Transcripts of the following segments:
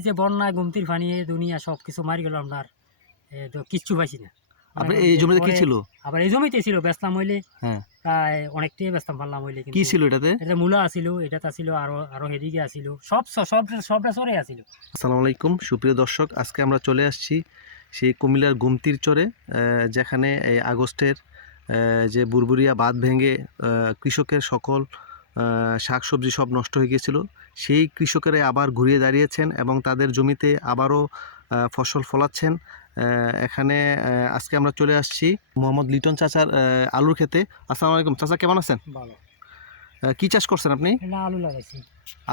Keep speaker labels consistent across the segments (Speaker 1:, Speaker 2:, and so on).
Speaker 1: যে বন্যায় গুমতির পানি দুনিয়া সব কিছু মারি গেল আপনার। তো কিচ্ছু পাইছি না।
Speaker 2: আপনি এই জমিতে কি ছিল?
Speaker 1: আবার এই জমিতে ছিল বেচলাম হইলে
Speaker 2: হ্যাঁ।
Speaker 1: প্রায় অনেকটাই পারলাম হইলে
Speaker 2: কি ছিল এটাতে?
Speaker 1: এটা মূলা আছিল এটা ছিল আরও আরও হেদিকে আছিল। সব সব সবটা সরে আছিল।
Speaker 2: আসসালামু আলাইকুম সুপ্রিয় দর্শক আজকে আমরা চলে আসছি সেই কুমিল্লার গুমতির চরে যেখানে এই আগস্টের যে বুরবুরিয়া বাঁধ ভেঙে আহ, কৃষকের সকল আহ, শাকসবজি সব নষ্ট হয়ে গিয়েছিল। সেই কৃষকেরা আবার ঘুরিয়ে দাঁড়িয়েছেন এবং তাদের জমিতে আবারও ফসল ফলাচ্ছেন। এখানে আজকে আমরা চলে আসছি মোহাম্মদ লিটন চাচার আলুর খেতে আসসালামু আলাইকুম। চাচা কেমন আছেন?
Speaker 1: ভালো।
Speaker 2: কি চাষ করছেন আপনি?
Speaker 1: আলু লাগাইছি।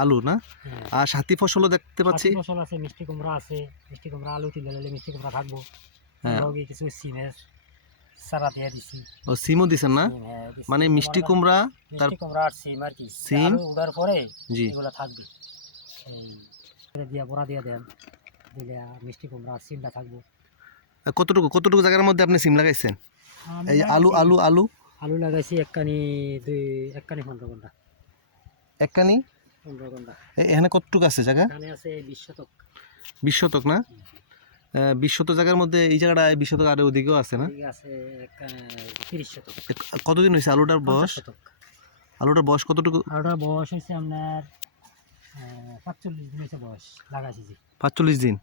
Speaker 2: আলু না?
Speaker 1: হ্যাঁ।
Speaker 2: আর সাথী ফসলও দেখতে পাচ্ছি।
Speaker 1: ফসল আছে মিষ্টি কুমড়া আছে। মিষ্টি কুমড়া আলু তুলে মিষ্টি কুমড়া থাকব।
Speaker 2: হ্যাঁ।
Speaker 1: কিছু সিমের সারা দিয়ে দিছি।
Speaker 2: ও সিমও দিছেন না?
Speaker 1: হ্যাঁ।
Speaker 2: মানে মিষ্টি কুমড়া তার
Speaker 1: কুমড়া আর সিম আর কি।
Speaker 2: সিম?
Speaker 1: উড়ার পরে
Speaker 2: জি।
Speaker 1: এগুলো থাকবে। এই দিয়া বড়া দিয়ে দেন। দিলে মিষ্টি কুমড়া আর সিমটা থাকব।
Speaker 2: কতটুকু কতটুকু জায়গার মধ্যে আপনি সিম লাগাইছেন? এই আলু আলু আলু?
Speaker 1: আলু লাগাইছি একখানি দুই একখানি পনেরো ঘণ্টা।
Speaker 2: একখানি?
Speaker 1: পনেরো
Speaker 2: ঘণ্টা। এখানে কতটুকু আছে জায়গা?
Speaker 1: এখানে আছে বিশ শতক।
Speaker 2: বিশ শতক না? বিশ শতক জায়গার মধ্যে এই জায়গাটা বিশ শতক আরও ওদিকেও আছে না? কতদিন হয়েছে আলুটার বয়স? আলুটার বয়স কতটুকু?
Speaker 1: আলুটার বয়স হয়েছে আপনার পাঁচচল্লিশ দিন হয়েছে বয়স লাগাইছি
Speaker 2: পাঁচচল্লিশ দিন?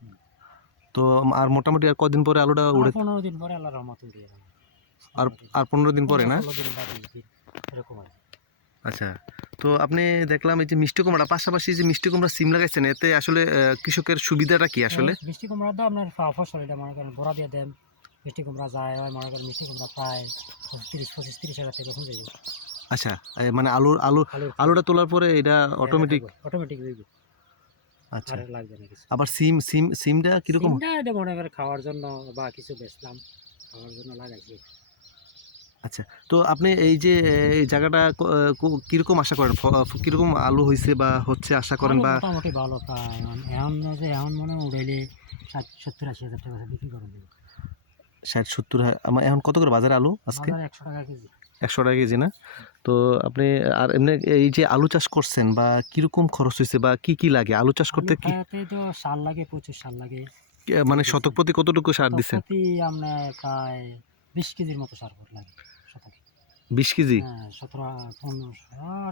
Speaker 2: তো আর মোটামুটি আর কদিন পরে আলুটা উড়ে
Speaker 1: পনেরো দিন পরে আল্লাহ রহমত
Speaker 2: আর আর পনেরো দিন পরে না?
Speaker 1: এরকম।
Speaker 2: আচ্ছা তো আপনি দেখলাম এই যে মিষ্টি কুমড়া পাশাপাশি যে মিষ্টি কুমড়া সিম লাগাইছেন এতে আসলে কৃষকের সুবিধাটা কি আসলে?
Speaker 1: মিষ্টি কুমড়া তো আপনার ফসল এটা মনে করেন বড়া দিয়ে দেন মিষ্টি কুমড়া যায় হয় মনে করেন মিষ্টি কুমড়া প্রায় তিরিশ পঁচিশ তিরিশ হাজার থেকে হয়ে যাবে
Speaker 2: আচ্ছা মানে আলু
Speaker 1: আলুর
Speaker 2: আলুটা তোলার পরে এটা অটোমেটিক
Speaker 1: অটোমেটিক
Speaker 2: আচ্ছা। আবার সিম সিম সিমটা কীরকম?
Speaker 1: সিমটা এটা মনে করেন খাওয়ার জন্য বা কিছু বেচলাম খাওয়ার জন্য লাগাইছি।
Speaker 2: আচ্ছা তো আপনি এই যে এই জায়গাটা কীরকম আশা করেন? কীরকম আলু হয়েছে বা হচ্ছে আশা করেন বা
Speaker 1: মোটামুটি ভালো এখন যে এখন মনে উড়াইলে ষাট সত্তর আশি হাজার টাকা বিক্রি
Speaker 2: ষাট সত্তর আমার এখন কত করে বাজারে আলু আজকে?
Speaker 1: একশো টাকা কেজি।
Speaker 2: একশো টাকা কেজি না? তো আপনি আর এমনি এই যে আলু চাষ করছেন বা কীরকম খরচ হয়েছে বা কি কি লাগে? আলু চাষ করতে কি
Speaker 1: তো সার লাগে প্রচুর সার লাগে।
Speaker 2: মানে শতক প্রতি কতটুকু সার দিচ্ছেন
Speaker 1: প্রায় বিশ কেজির মতো সার লাগে।
Speaker 2: বিশ কেজি?
Speaker 1: হ্যাঁ সতেরো পনেরো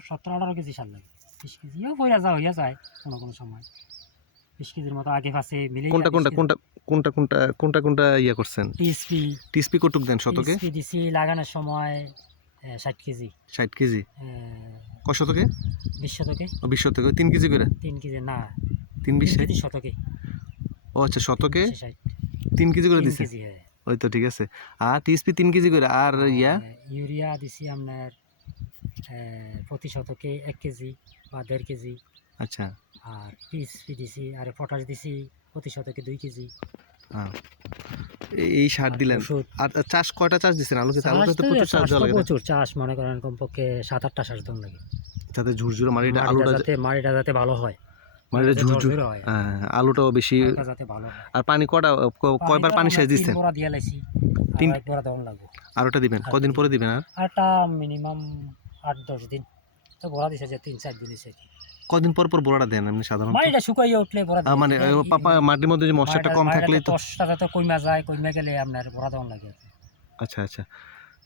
Speaker 1: সতেরো আঠারো কেজি সার লাগে। বিশ কেজিও হইয়া যায় হইয়া যায় কোনো কোনো সময়। বিশ কেজির মতো আগে পাশে মিলে
Speaker 2: কোনটা কোনটা কোনটা কোনটা কোনটা কোনটা কোনটা ইয়ে করছেন?
Speaker 1: টিএসপি।
Speaker 2: টিসপি কটুক দেন শতকে?
Speaker 1: টিএসপি লাগানোর সময় ষাট কেজি।
Speaker 2: ষাট কেজি? ক শতকে?
Speaker 1: বিশ শতকে।
Speaker 2: ও বিশ শতকে। তিন কেজি করে?
Speaker 1: তিন কেজি না।
Speaker 2: তিন বিশ
Speaker 1: শতকে।
Speaker 2: ও আচ্ছা শতকে? তিন কেজি করে
Speaker 1: হ্যাঁ।
Speaker 2: ওই তো ঠিক আছে। আর টিএসপি তিন কেজি করে আর ইয়া?
Speaker 1: ইউরিয়া দিছি আপনার আহ, প্রতি শতকে এক কেজি বা দেড় কেজি।
Speaker 2: আচ্ছা।
Speaker 1: আর টিএসপি দিছি আর পটাশ দিছি প্রতি শতকে দুই কেজি।
Speaker 2: হ্যাঁ এই- সার দিলেন। আর চাষ কয়টা চাষ দিচ্ছেন আলু খেতে আলু
Speaker 1: চাষ তো-
Speaker 2: প্রচুর চাষ লাগে
Speaker 1: প্রচুর চাষ মনে করেন কমপক্ষে সাত আটটা চাষ দম লাগে।
Speaker 2: যাতে ঝুরঝুরে মাটিটা আলুটা
Speaker 1: যাতে মাটিটা যাতে ভালো হয়।
Speaker 2: মাটিটা
Speaker 1: যাতে
Speaker 2: ঝুরঝুর
Speaker 1: হ্যাঁ।
Speaker 2: আলুটাও বেশি আর পানি কটা কয়বার পানি সেচ দিচ্ছেন? তিন- আর ওটা দিবেন? কদিন
Speaker 1: দিন।
Speaker 2: পরে দিবেন আর?
Speaker 1: আরটা মিনিমাম আট দশ দিন। তো বড়া দিছে যে তিন চার দিন এসে
Speaker 2: কদিন পর পর বোড়াটা দেন আপনি সাধারণত?
Speaker 1: মাটিটা শুকাইয়ে উঠলে
Speaker 2: আহ, মানে পাপা মাটির মধ্যে যে মশলাটা কম থাকলে তো
Speaker 1: দশটা যাতে কইমা যায় কইমা গেলে আপনার বড়া দেওয়ান লাগে।
Speaker 2: আচ্ছা আচ্ছা।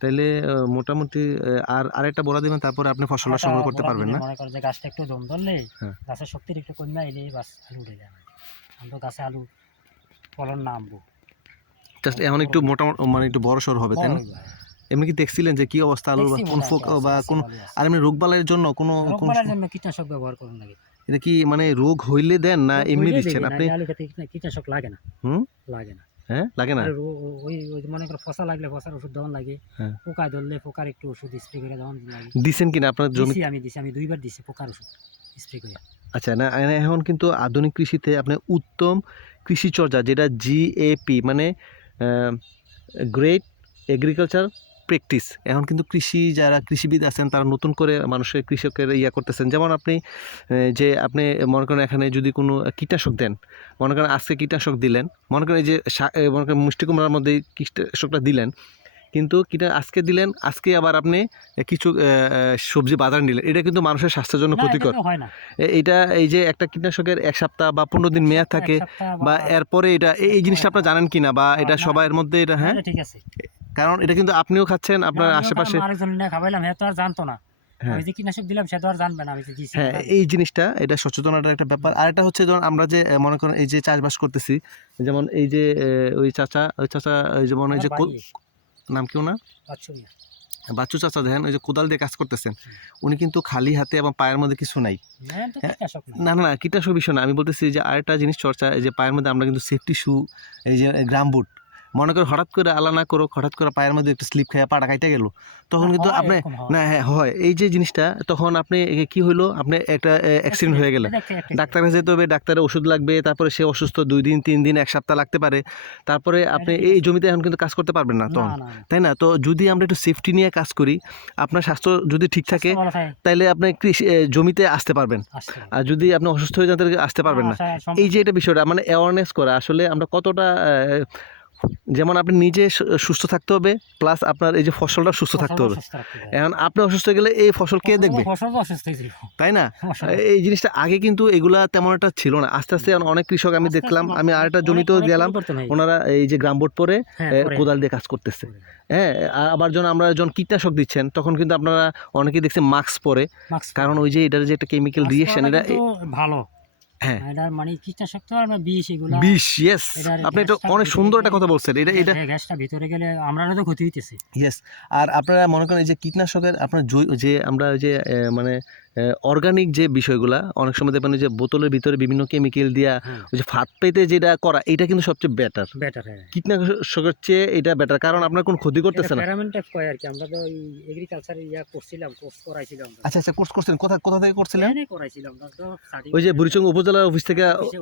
Speaker 2: আহ, মোটামুটি আর আরেকটা বড়া দিবেন তারপরে আপনি ফসলটা সংগ্রহ করতে পারবেন না?
Speaker 1: মনে করেন যে গাছটা একটু দম ধরলে
Speaker 2: হ্যাঁ।
Speaker 1: গাছের শক্তির একটু কমে আইলে বাস আলু উঠে যাবে আমি তো গাছে আলু ফলন নামবো
Speaker 2: জাস্ট এখন একটু মোটামুটি মানে একটু বড় সড় হবে তাই না। এমনি কি দেখছিলেন যে কি অবস্থা আলুর বা কোন ফোক বা কোন। আর এমনি রোগবালাইয়ের জন্য কোনো
Speaker 1: রোগবালাইয়ের জন্য কীটনাশক ব্যবহার করুন নাকি
Speaker 2: এটা কি মানে রোগ হইলে দেন না এমনি দিচ্ছেন আপনি?
Speaker 1: কীটনাশক লাগে না।
Speaker 2: হুম?
Speaker 1: লাগে না।
Speaker 2: হ্যাঁ? লাগে না?
Speaker 1: ওই ওই মনে করো ফসা লাগলে ফসার ওষুধ দেওয়ান লাগে
Speaker 2: পোকা
Speaker 1: পোকায় ধরলে পোকার একটু ওষুধ স্প্রে করে দেওয়ান লাগে।
Speaker 2: দিছেন কিনা আপনার জমি?
Speaker 1: আমি দিছি আমি দুইবার দিছি পোকার ওষুধ স্প্রে করে।
Speaker 2: আচ্ছা না এখন কিন্তু আধুনিক কৃষিতে আপনি উত্তম কৃষি কৃষিচর্যা যেটা জিএপি মানে গ্রেট এগ্রিকালচার প্র্যাকটিস এখন কিন্তু কৃষি, যারা কৃষিবিদ আছেন, তারা নতুন করে মানুষের, কৃষকের ইয়া করতেছেন। যেমন আপনি যে আপনি, মনে করেন এখানে যদি কোনো কীটনাশক দেন, মনে করেন আজকে কীটনাশক দিলেন, মনে করেন এই যে মনে করেন মিষ্টি কুমড়ার মধ্যে কীটনাশকটা দিলেন কিন্তু কিনা আজকে দিলেন আজকে আবার আপনি কিছু সবজি বাজার নিলেন। এটা কিন্তু মানুষের স্বাস্থ্যের জন্য ক্ষতিকর। এটা এই যে একটা কীটনাশকের এক সপ্তাহ বা পনেরো দিন মেয়াদ থাকে বা এরপরে এটা এই- জিনিসটা আপনারা জানেন কিনা বা এটা সবার মধ্যে এটা হ্যাঁ?
Speaker 1: ঠিক আছে।
Speaker 2: কারণ এটা কিন্তু আপনিও খাচ্ছেন আপনার আশেপাশে
Speaker 1: আরেকজন খাওয়াইলাম হ্যাঁ তো আর জানতো না।
Speaker 2: হ্যাঁ।
Speaker 1: আমি যে কীটনাশক দিলাম সে তো আর জানবে না আমি যে দিছি।
Speaker 2: হ্যাঁ এই জিনিসটা এটা সচেতনতার একটা ব্যাপার। আর একটা হচ্ছে ধরুন আমরা যে মনে করেন এই যে চাষবাস করতেছি যেমন এই যে ওই চাচা ওই চাচা ওই যেমন এই যে নাম কি ওনার? বাচ্চু চাচা দেখেন ওই যে কোদাল দিয়ে কাজ করতেছেন। উনি কিন্তু খালি হাতে এবং পায়ের মধ্যে কিছু নাই। হ্যাঁ।
Speaker 1: না।
Speaker 2: না না না কীটনাশক বিষয় না। আমি বলতেছি যে আরেকটা জিনিস চর্চা এই যে পায়ের মধ্যে আমরা কিন্তু সেফটি শু এই যে গ্রাম বুট। মনে করো হঠাৎ করে আল্লাহ না করো হঠাৎ করে পায়ের মধ্যে একটু স্লিপ খেয়ে পাটা খাইতে গেল। তখন কিন্তু আপনি না হ্যাঁ হয়। এই যে জিনিসটা তখন আপনি কি হইল? আপনি একটা অ্যাক্সিডেন্ট হয়ে গেলেন। ডাক্তার কাছে যেতে হবে ডাক্তারের ওষুধ লাগবে তারপরে সে অসুস্থ দুই দিন তিন দিন এক সপ্তাহ লাগতে পারে। তারপরে আপনি এই জমিতে এখন কিন্তু কাজ করতে পারবেন না তখন। তাই না? তো যদি আমরা একটু সেফটি নিয়ে কাজ করি আপনার স্বাস্থ্য যদি ঠিক থাকে তাইলে আপনি কৃষি জমিতে আসতে পারবেন। আর যদি আপনি অসুস্থ হয়ে যান তাহলে আসতে পারবেন না এই যে এটা বিষয়টা মানে অ্যাওয়ারনেস করা আসলে আমরা কতটা যেমন আপনি নিজে সুস্থ থাকতে হবে প্লাস আপনার এই যে ফসলটা সুস্থ থাকতে হবে। এখন আপনি অসুস্থ হয়ে গেলে এই ফসল কে দেখবে। তাই না? এই জিনিসটা আগে কিন্তু এগুলা তেমন একটা ছিল না। আস্তে আস্তে অনেক কৃষক আমি দেখলাম আমি আরেকটা
Speaker 1: অনেক-
Speaker 2: জমিতেও গেলাম। ওনারা এই যে গ্রামবোর্ড পরে
Speaker 1: হ্যাঁ, পরে।
Speaker 2: কোদাল দিয়ে কাজ করতেছে। হ্যাঁ আর আবার যখন আমরা যখন কীটনাশক দিচ্ছেন তখন কিন্তু আপনারা অনেকেই দেখছেন মাস্ক পরে। কারণ ওই যে এটার যে একটা কেমিক্যাল রিয়েকশন এটা
Speaker 1: ভালো।
Speaker 2: হ্যাঁ।
Speaker 1: এটা মানে কীটনাশক তো? আর বিষ এগুলো।
Speaker 2: বিষ ইয়েস আপনি এটা অনেক সুন্দর একটা কথা বলছেন। এটা এটা
Speaker 1: হ্যাঁ, গ্যাসটা ভিতরে গেলে আমরা তো ক্ষতি হইতেছে।
Speaker 2: ইয়েস আর আপনারা মনে করেন এই যে কীটনাশকের আপনার যে আমরা ওই যে মানে অর্গানিক যে বিষয়গুলা অনেক সময় দেখবেন যে বোতলের ভিতরে বিভিন্ন কেমিক্যাল দিয়া
Speaker 1: হ্যাঁ।
Speaker 2: ওই যে ফাত পেতে যেটা করা এটা কিন্তু সবচেয়ে বেটার
Speaker 1: বেটার হ্যাঁ।
Speaker 2: কীটনাশকের চেয়ে এটা বেটার কারণ আপনার কোনো ক্ষতি করতেছে না।
Speaker 1: প্যারামেন্ট টাইপ কয় আর কি আমরা তো এই এগ্রিকালচার ইয়া করছিলাম কোর্স করাইছিলাম
Speaker 2: আচ্ছা আচ্ছা কোর্স করছেন কোথা কোথা থেকে করছিলেন?
Speaker 1: করাইছিলাম
Speaker 2: ওই যে বুড়িচং উপজেলা অফিস থেকে
Speaker 1: আইছে।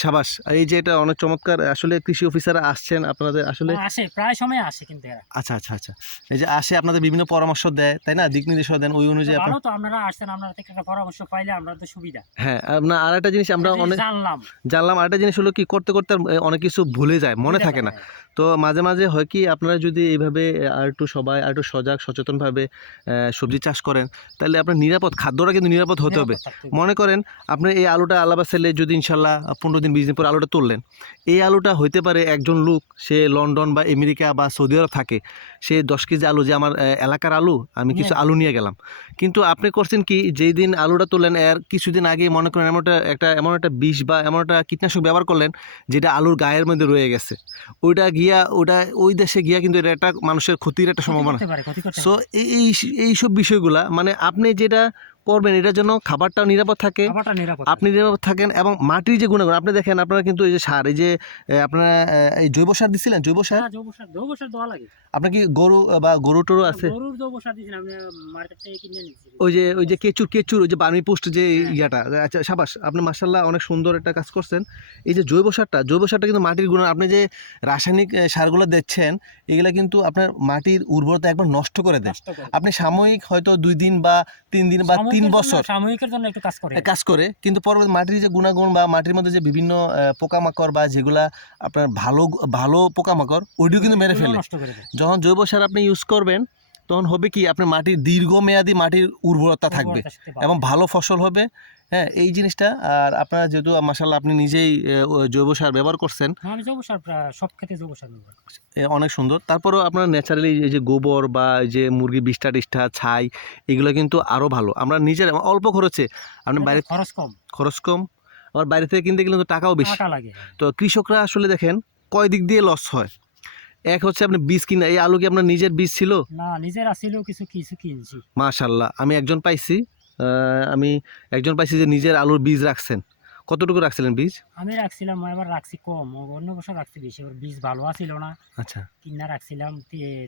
Speaker 2: সাবাস এই যে এটা অনেক চমৎকার আসলে কৃষি অফিসাররা আসছেন আপনাদের আসলে?
Speaker 1: হ্যাঁ, আসে প্রায় সময় আসে কিন্তু এরা।
Speaker 2: আচ্ছা আচ্ছা আচ্ছা। এই যে আসে আপনাদের বিভিন্ন পরামর্শ দেয় তাই না? দিক নির্দেশনা দেন ওই অনুযায়ী
Speaker 1: ভালো তো আপনারা আসছেন আপনারা থেকে একটা পরামর্শ পাইলে আমরা তো সুবিধা।
Speaker 2: হ্যাঁ আপনার আর একটা জিনিস আমরা অনেক
Speaker 1: জানলাম।
Speaker 2: জানলাম আরেকটা জিনিস হলো কি করতে করতে অনেক কিছু ভুলে যায় মনে থাকে না। তো মাঝে মাঝে হয় কি আপনারা যদি এইভাবে আর একটু সবাই আর একটু সজাগ সচেতনভাবে সবজি চাষ করেন তাহলে আপনার নিরাপদ খাদ্যটা কিন্তু নিরাপদ হতে হবে। মনে করেন আপনি এই আলুটা আলাবা সেলে যদি ইনশাল্লাহ পনেরো দিন বিশ দিন পর আলুটা তুললেন এই আলুটা হইতে পারে একজন লোক সে লন্ডন বা আমেরিকা বা সৌদি আরব থাকে সে দশ কেজি আলু যে আমার এলাকার আলু আমি কিছু আলু নিয়ে গেলাম। কিন্তু আপনি করছেন কি যেই দিন আলুটা তোলেন এর কিছুদিন আগে মনে করেন এমন একটা একটা এমন একটা বিষ বা এমন একটা কীটনাশক ব্যবহার করলেন যেটা আলুর গায়ের মধ্যে রয়ে গেছে। ওইটা গিয়া ওটা ওই দেশে গিয়া কিন্তু এটা একটা মানুষের ক্ষতির একটা সম্ভাবনা। সো এই এই- এইসব বিষয়গুলা মানে আপনি যেটা করবেন এটার জন্য খাবারটাও নিরাপদ থাকে।
Speaker 1: খাবারটা নিরাপদ
Speaker 2: আপনি নিরাপদ থাকেন এবং মাটির যে গুণাগুণ আপনি দেখেন আপনারা কিন্তু এই যে সার এই যে আপনারা এই জৈব সার দিছিলেন জৈব সার?
Speaker 1: হ্যাঁ, জৈব সার জৈব সার দেওয়া লাগে।
Speaker 2: আপনার কি গরু বা গরু টরু আছে?
Speaker 1: গরুর জৈব সার দিয়েছেন আপনি মার্কেট থেকে কিনে নিচ্ছি
Speaker 2: ওই যে ওই যে কেচুর কেচুর ওই যে বার্মি পোস্ট যে
Speaker 1: হ্যাঁ।
Speaker 2: ইয়াটা আচ্ছা সাবাস আপনি মার্শাল্লাহ অনেক সুন্দর একটা কাজ করছেন। এই যে জৈব সারটা জৈব সারটা কিন্তু মাটির গুণ আপনি যে রাসায়নিক সারগুলো দিচ্ছেন এগুলা কিন্তু আপনার মাটির উর্বরতা একবার নষ্ট করে দেয়। আপনি সাময়িক হয়তো দুই দিন বা তিন দিন বা তিন
Speaker 1: জন্য-
Speaker 2: বছর।
Speaker 1: সাময়িকের জন্য একটু কাজ করে।
Speaker 2: কাজ করে। কিন্তু পরবর্তী মাটির যে গুণাগুণ বা মাটির মধ্যে যে বিভিন্ন পোকামাকড় বা যেগুলা আপনার ভালো ভালো পোকামাকড় ওইটিও কিন্তু মেরে ফেলে। যখন জৈব সার আপনি ইউজ করবেন তখন হবে কি আপনার মাটির দীর্ঘমেয়াদী মাটির উর্বরতা থাকবে এবং ভালো ফসল হবে। হ্যাঁ এই জিনিসটা আর আপনারা যেহেতু মাসাল্লাহ আপনি নিজেই জৈব সার ব্যবহার করছেন।
Speaker 1: হ্যাঁ, আমি জৈব সার সব ক্ষেত্রে জৈব সার ব্যবহার করি।
Speaker 2: এ, অনেক সুন্দর। তারপরেও আপনার ন্যাচারালি এই যে গোবর বা এই যে মুরগি বিষ্ঠা টিষ্ঠা ছাই এগুলো কিন্তু আরও ভালো। আমরা নিজের অল্প খরচে আপনি বাইরে
Speaker 1: খরচ কম।
Speaker 2: খরচ কম আবার বাইরে থেকে কিনতে গেলে তো টাকাও বেশি।
Speaker 1: লাগে
Speaker 2: তো কৃষকরা আসলে দেখেন কয় দিক দিয়ে লস হয়? এক হচ্ছে আপনি বীজ কিনা এই আলু কি আপনার নিজের বীজ ছিল?
Speaker 1: না নিজের আসলেও কিছু কিছু কিনছি।
Speaker 2: মাশাল্লাহ আমি একজন পাইছি। আমি একজন পাইছি যে নিজের আলুর বীজ রাখছেন। কতটুকু রাখছিলেন বীজ?
Speaker 1: আমি রাখছিলাম এবার রাখছি কম। অন্য বছর রাখছি বেশি ওর বীজ ভালো আছিল না।
Speaker 2: আচ্ছা।
Speaker 1: কিনা রাখছিলাম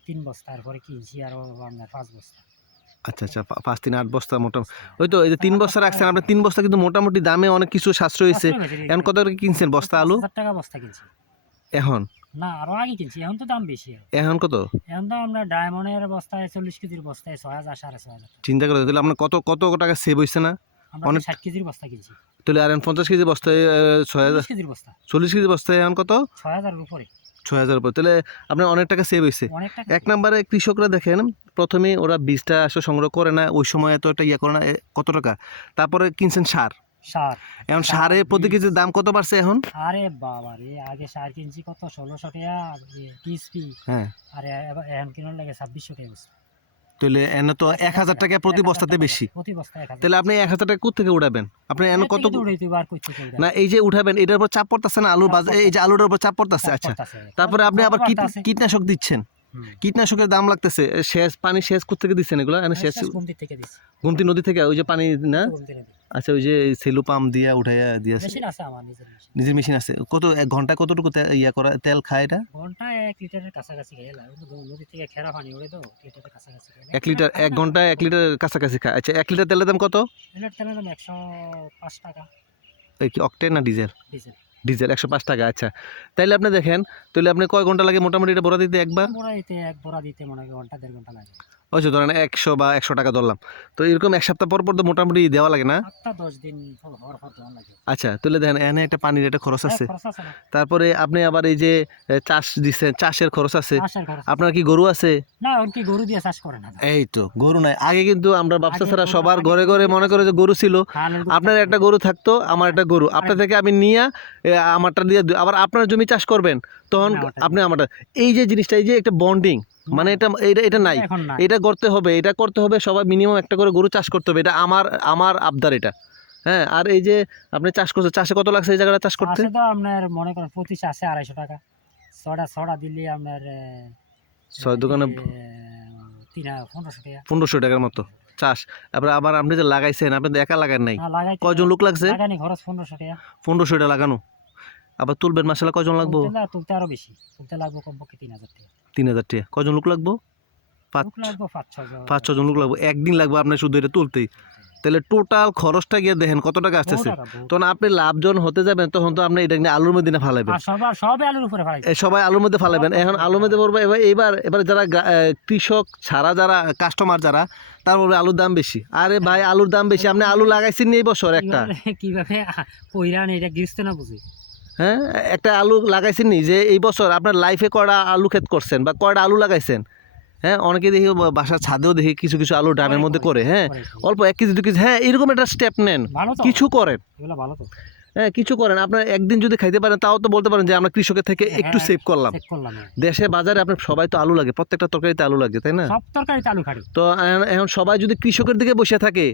Speaker 1: তিন বস্তা তারপরে কিনছি আরও আপনার পাঁচ বস্তা।
Speaker 2: আচ্ছা আচ্ছা পাঁচ তিন আট বস্তা মোটামুটি ওই তো এই যে তিন বস্তা রাখছেন আপনার তিন বস্তা কিন্তু মোটামুটি দামে অনেক কিছু সাশ্রয় হয়েছে। এখন কত করে কিনছেন বস্তা আলু?
Speaker 1: টাকা বস্তা কিনছি।
Speaker 2: এখন?
Speaker 1: না আরও আগে কিনছি এখন তো দাম বেশি
Speaker 2: এখন কত?
Speaker 1: এখন তো আমরা ডায়মন্ডের বস্তায় চল্লিশ কেজির বস্তায় ছয় হাজার সাড়ে ছয় হাজার
Speaker 2: চিন্তা করে তাহলে আপনার কত কত টাকা সেভ হয়েছে না? অনেক-
Speaker 1: ষাট কেজির বস্তা কিনছি।
Speaker 2: তাহলে আর পঞ্চাশ কেজি বস্তায় ছয় হাজার
Speaker 1: কেজির বস্তা।
Speaker 2: চল্লিশ কেজি বস্তায় এখন কত?
Speaker 1: ছয় হাজারের উপরে।
Speaker 2: ছয় হাজার উপর। তাহলে আপনার অনেক টাকা সেভ হয়েছে এক নম্বরে কৃষকরা দেখেন প্রথমে ওরা বীজটা আসলে সংগ্রহ করে না ওই সময় এত একটা ইয়ে করে না কত টাকা? তারপরে কিনছেন সার।
Speaker 1: সার।
Speaker 2: এখন
Speaker 1: সার,
Speaker 2: প্রতি। কেজির দাম কত বাড়ছে এখন?
Speaker 1: আরে বাবা রে আগে সার কিনছি কত? ষোলোশো টাকা টিএসপি।
Speaker 2: হ্যাঁ।
Speaker 1: আর এখন কিনার লাগে ছাব্বিশশো টাকা।
Speaker 2: তাহলে এনে তো এক হাজার টাকা প্রতি বস্তাতে বেশি। তাহলে আপনি এক হাজার টাকা কোথেকে উঠাবেন? আপনি এনে কত
Speaker 1: থেকে থেকে
Speaker 2: না এই যে উঠাবেন এটার উপর চাপ পড়তেছে না আলুর বাজার এই যে আলুটার উপর চাপ পড়তেছে আচ্ছা। তারপরে আপনি আবার কীট কীটনাশক দিচ্ছেন। কীটনাশকের দাম লাগতেছে। শেষ পানি সেচ কোথেকে দিচ্ছেন এগুলো?
Speaker 1: শেষ
Speaker 2: গুমতি নদী থেকে? ওই যে পানি না? আচ্ছা ওই যে সেলু পাম্প দিয়া উঠাইয়া দিয়েছে
Speaker 1: মেশিন আছে আমার নিজের মেশিন।
Speaker 2: আছে। কত এক ঘণ্টা কতটুকু ইয়া করা তেল খায় এটা?
Speaker 1: ঘন্টায় এক লিটারের কাছাকাছি খেয়ে নদী থেকে খেরা পানি ওড়ে তো লিটারের কাছাকাছি খেয়ে।
Speaker 2: এক লিটার এক ঘন্টায় এক লিটার কাছাকাছি খায়। আচ্ছা এক লিটার তেলের দাম কত?
Speaker 1: লিটার তেলের দাম একশো পাঁচ টাকা।
Speaker 2: এই কি অকটেন না ডিজেল?
Speaker 1: ডিজেল।
Speaker 2: ডিজেল একশো পাঁচ টাকা আচ্ছা। তাইলে আপনি দেখেন তাহলে আপনি কয় ঘণ্টা লাগে মোটামুটি এটা বোরা দিতে একবার?
Speaker 1: বড়া দিতে, এক বড়া দিতে মনে হয় ঘণ্টা, দেড় ঘণ্টা লাগে।
Speaker 2: ওই ধরেন একশো বা একশো টাকা ধরলাম। তো এরকম এক সপ্তাহ পর পর তো মোটামুটি দেওয়া লাগে না? আচ্ছা তাহলে দেখেন এখানে একটা পানির একটা খরচ আছে।
Speaker 1: হ্যাঁ, আছে
Speaker 2: তারপরে আপনি আবার এই যে চাষ দিচ্ছেন চাষের খরচ আছে। আপনার কি গরু আছে? এই তো গরু নাই। আগে কিন্তু আমরা ব্যবসা ছাড়া সবার ঘরে ঘরে মনে করে যে গরু ছিল। আপনার একটা গরু থাকতো আমার একটা গরু। আপনার থেকে আমি নিয়ে আমারটা দিয়ে আবার আপনার জমি চাষ করবেন। তখন আপনি আমারটা এই যে জিনিসটা এই যে একটা বন্ডিং মানে এটা এটা এটা নাই। এটা করতে হবে এটা করতে হবে সবাই মিনিমাম একটা করে গরু চাষ করতে হবে। এটা আমার আমার আবদার এটা। হ্যাঁ আর এই যে আপনি চাষ করছেন চাষে কত লাগছে এই জায়গাটা চাষ করতে?
Speaker 1: তো আপনার মনে করেন প্রতি চাষে আড়াইশো টাকা। ছটা ছটা দিলে আপনার
Speaker 2: ছয় দোকানে
Speaker 1: পনেরোশো টাকা।
Speaker 2: টাকার মতো চাষ। তারপরে আবার আপনি যে লাগাইছেন আপনি তো একা লাগান নাই। কয়জন লোক লাগছে?
Speaker 1: পনেরোশো টাকা
Speaker 2: লাগানো। আবার তুলবেন মাসালা কজন লাগবো?
Speaker 1: তুলতে না- তুলতে আরও বেশি। তুলতে লাগবে কমপক্ষে তিন হাজার টাকা।
Speaker 2: তিন হাজার টাকা। কয়জন লোক লাগবো? পাঁচ
Speaker 1: ছজন
Speaker 2: লোক লাগবো। একদিন লাগবে আপনার শুধু এটা তুলতেই। তাহলে টোটাল খরচটা গিয়ে দেখেন কত টাকা আসতেছে। তখন আপনি লাভজন হতে যাবেন তখন তো আপনি এটা নিয়ে আলুর মধ্যে না ফালাবেন
Speaker 1: সবই আলুর
Speaker 2: মধ্যে ফালাবেন এখন আলুর মধ্যে পড়বে এবার এবার এবার যারা কৃষক ছাড়া যারা কাস্টমার যারা তার বলবে আলুর দাম বেশি। আরে ভাই আলুর দাম বেশি। আপনি আলু লাগাইছেন নি এই বছর একটা।
Speaker 1: কিভাবে- কইরান এটা না বুঝি?
Speaker 2: হ্যাঁ? একটা আলু লাগাইছেন নি যে এই বছর আপনার লাইফে কয়টা আলু ক্ষেত করছেন বা কয়টা আলু লাগাইছেন? হ্যাঁ? অনেকে দেখি বাসার ছাদেও দেখি কিছু কিছু আলু ড্রামের মধ্যে করে হ্যাঁ। অল্প এক কেজি দু কেজি হ্যাঁ এরকম একটা স্টেপ নেন। কিছু করেন।
Speaker 1: ভালো তো।
Speaker 2: হ্যাঁ কিছু করেন। আপনার একদিন যদি খাইতে পারেন তাও তো বলতে পারেন যে আমরা কৃষকের থেকে একটু
Speaker 1: হ্যাঁ,
Speaker 2: সেভ করলাম
Speaker 1: হ্যাঁ।
Speaker 2: দেশে বাজারে আপনার সবাই তো আলু লাগে প্রত্যেকটা তরকারিতে আলু লাগে তাই না?
Speaker 1: সব তরকারিতে আলু খাড়ি।
Speaker 2: তো এখন- সবাই যদি কৃষকের দিকে বসে থাকে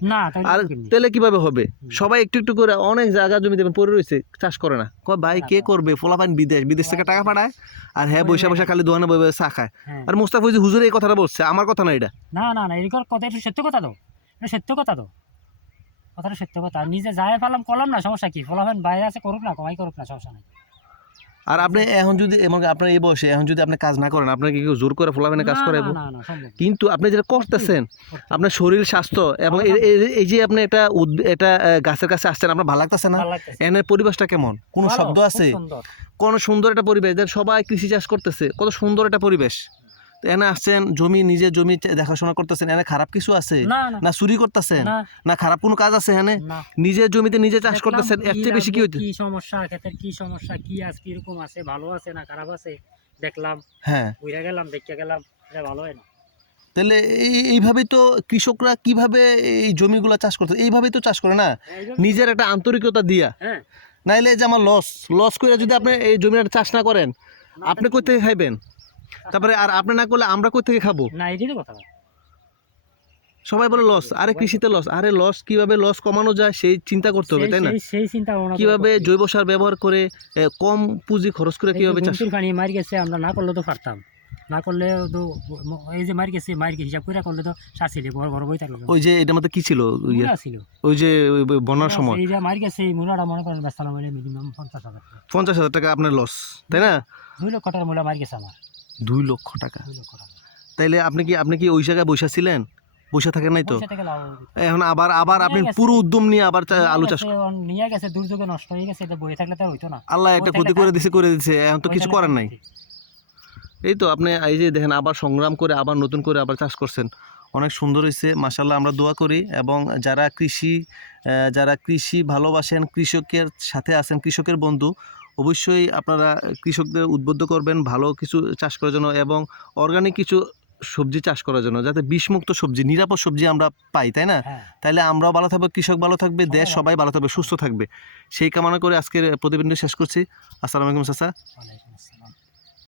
Speaker 2: আর। তাহলে কীভাবে হবে? সবাই একটু একটু করে অনেক জায়গা জমি দেবেন পড়ে রয়েছে চাষ করে না। কয় ভাই কে করবে? ফলাফাইন বিদেশ বিদেশ থেকে টাকা পাঠায় আর হ্যাঁ বৈশা বৈশা খালি দোকানে বই চা খায়।
Speaker 1: হ্যাঁ।
Speaker 2: আর মুস্তাফিজ হুজুর এই কথাটা বলছে আমার কথা না এটা।
Speaker 1: না না না এরকম কথা এটা সত্য কথা তো। এটা সত্য কথা তো। কথাটা সত্য কথা। নিজে যাই পেলাম করলাম না সমস্যা কি? ফলাফেন বাইরে আছে করুক না কমাই করুক না সমস্যা নাই।
Speaker 2: আর আপনি এখন যদি এমন আপনার এই বয়সে এখন যদি আপনি কাজ না করেন আপনাকে কি কেউ জোর করে ফলাফাইনে কাজ
Speaker 1: না।
Speaker 2: কিন্তু আপনি যেটা করতেছেন আপনার শরীর স্বাস্থ্য এবং এই- যে আপনি এটা এটা গাছের কাছে আসছেন আপনার ভালো লাগতেছে না। এনের পরিবেশটা কেমন? কোনো শব্দ আছে। কোন সুন্দর একটা পরিবেশ সবাই কৃষি চাষ করতেছে কত সুন্দর একটা পরিবেশ। তো এনে আসছেন জমি নিজের জমি দেখাশোনা করতেছেন এনে খারাপ কিছু আছে?
Speaker 1: না
Speaker 2: চুরি করতেছেন?
Speaker 1: না।
Speaker 2: খারাপ কোনো কাজ আছে এখানে
Speaker 1: না।
Speaker 2: নিজের জমিতে নিজে চাষ করতেছেন এর চেয়ে বেশি কি হইতে?
Speaker 1: কি সমস্যা ক্ষেতের কি সমস্যা কি আছে কীরকম আছে ভালো আছে না খারাপ আছে? দেখলাম।
Speaker 2: হ্যাঁ।
Speaker 1: ঘুরে গেলাম দেখতে গেলাম এটা ভালো হয় না।
Speaker 2: তাহলে এই এইভাবেই তো কৃষকরা কীভাবে এই জমিগুলো চাষ করতে এইভাবেই তো চাষ করে না? নিজের একটা আন্তরিকতা দিয়া।
Speaker 1: হ্যাঁ।
Speaker 2: নাইলে যে আমার লস লস করে যদি আপনি এই জমিটা চাষ না করেন আপনি কই থেকে খাইবেন? তারপরে আর আপনি না করলে আমরা কই থেকে খাব?
Speaker 1: না এটাই তো কথা
Speaker 2: সবাই বলে লস আরে কৃষিতে লস আরে লস কীভাবে লস কমানো যায় সেই চিন্তা করতে হবে তাই না?
Speaker 1: সেই- চিন্তা
Speaker 2: কীভাবে জৈব সার ব্যবহার করে কম পুঁজি খরচ করে কীভাবে চাষ
Speaker 1: পানি মার গেছে আমরা না করলে তো পারতাম। না করলে তো এই যে মার গেছে মার হিসাব করে করলে তো সারছিলে ঘর ঘর বই থাকল।
Speaker 2: ওই যে এটার মধ্যে কি ছিল? ইয়ে,
Speaker 1: ছিল।
Speaker 2: ওই যে ওই ওই বন্যার সময়।
Speaker 1: এই যে মার গেছে এই মূলাটা মনে করেন হলে মিনিমাম পঞ্চাশ হাজার টাকা।
Speaker 2: পঞ্চাশ হাজার টাকা আপনার লস তাই না?
Speaker 1: দুই লক্ষ টাকার মূলা মার গেছে আমার।
Speaker 2: দুই লক্ষ টাকা। তাইলে আপনি কি আপনি কি ওই জায়গায় বসে ছিলেন? বসে থাকেন নাই তো। এখন আবার আবার আপনি পুরো উদ্যম নিয়ে আবার আলু চাষ
Speaker 1: নিয়ে গেছে দুর্যোগে নষ্ট হয়ে গেছে এটা বয়ে থাকলে তো হইতো না।
Speaker 2: আল্লাহ একটা ক্ষতি করে
Speaker 1: কার-
Speaker 2: দিছে করে দিছে এখন তো কিছু করার নাই। এই তো আপনি এই যে দেখেন আবার সংগ্রাম করে আবার নতুন করে আবার চাষ করছেন। অনেক সুন্দর হয়েছে মাসাল্লাহ আমরা দোয়া করি। এবং যারা কৃষি যারা কৃষি ভালোবাসেন কৃষকের সাথে আছেন কৃষকের বন্ধু অবশ্যই আপনারা কৃষকদের উদ্বুদ্ধ করবেন ভালো কিছু চাষ করার জন্য এবং অর্গানিক কিছু সবজি চাষ করার জন্য যাতে বিষমুক্ত সবজি নিরাপদ সবজি আমরা পাই তাই না?
Speaker 1: তাইলে
Speaker 2: তাহলে আমরাও ভালো থাকব কৃষক ভালো থাকবে দেশ
Speaker 1: সবাই
Speaker 2: সবাই ভালো থাকবে সুস্থ থাকবে। সেই কামনা করে আজকের প্রতিবেদনটি শেষ করছি। আসসালামু আলাইকুম চাচা।
Speaker 1: আসসালাম।